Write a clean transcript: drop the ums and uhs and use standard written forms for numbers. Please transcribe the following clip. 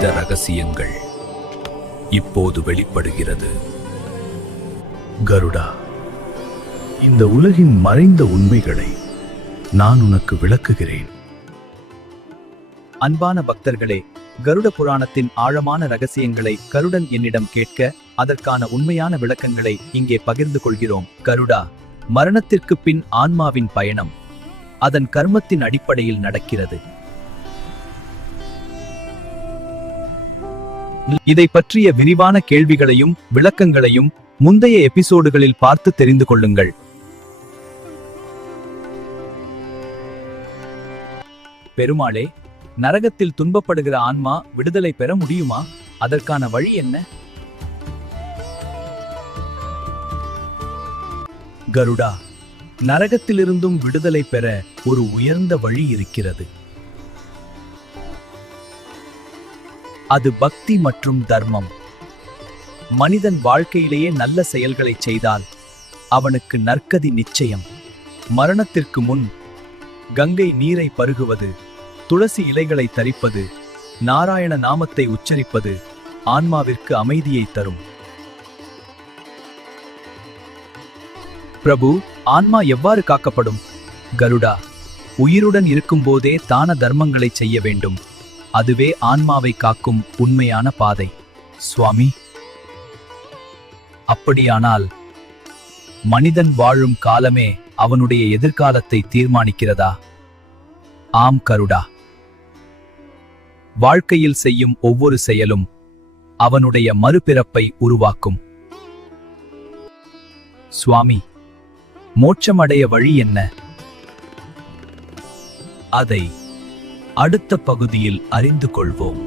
மனித ரகசியங்கள் இப்போது வெளிப்படுகிறது. கருடா, இந்த உலகின் மறைந்த உண்மைகளை நான் உனக்கு விளக்குகிறேன். அன்பான பக்தர்களே, கருட புராணத்தின் ஆழமான ரகசியங்களை கருடன் என்னிடம் கேட்க, அதற்கான உண்மையான விளக்கங்களை இங்கே பகிர்ந்து கொள்கிறோம். கருடா, மரணத்திற்கு பின் ஆன்மாவின் பயணம் அதன் கர்மத்தின் அடிப்படையில் நடக்கிறது. இதை பற்றிய விரிவான கேள்விகளையும் விளக்கங்களையும் முந்தைய எபிசோடுகளில் பார்த்து தெரிந்து கொள்ளுங்கள். பெருமாளே, நரகத்தில் துன்பப்படுகிற ஆன்மா விடுதலை பெற முடியுமா? அதற்கான வழி என்ன? கருடா, நரகத்திலிருந்தும் விடுதலை பெற ஒரு உயர்ந்த வழி இருக்கிறது. அது பக்தி மற்றும் தர்மம். மனிதன் வாழ்க்கையிலேயே நல்ல செயல்களை செய்தால் அவனுக்கு நற்கதி நிச்சயம். மரணத்திற்கு முன் கங்கை நீரை பருகுவது, துளசி இலைகளை தரிப்பது, நாராயண நாமத்தை உச்சரிப்பது ஆன்மாவிற்கு அமைதியை தரும். பிரபு, ஆன்மா எவ்வாறு காக்கப்படும்? கருடா, உயிருடன் இருக்கும்போதே தான தர்மங்களை செய்ய வேண்டும். அதுவே ஆன்மாவை காக்கும் உண்மையான பாதை. சுவாமி, அப்படியானால் மனிதன் வாழும் காலமே அவனுடைய எதிர்காலத்தை தீர்மானிக்கிறதா? ஆம் கருடா, வாழ்க்கையில் செய்யும் ஒவ்வொரு செயலும் அவனுடைய மறுபிறப்பை உருவாக்கும். சுவாமி, மோட்சமடைய வழி என்ன? அதை அடுத்த பகுதியில் அறிந்து கொள்வோம்.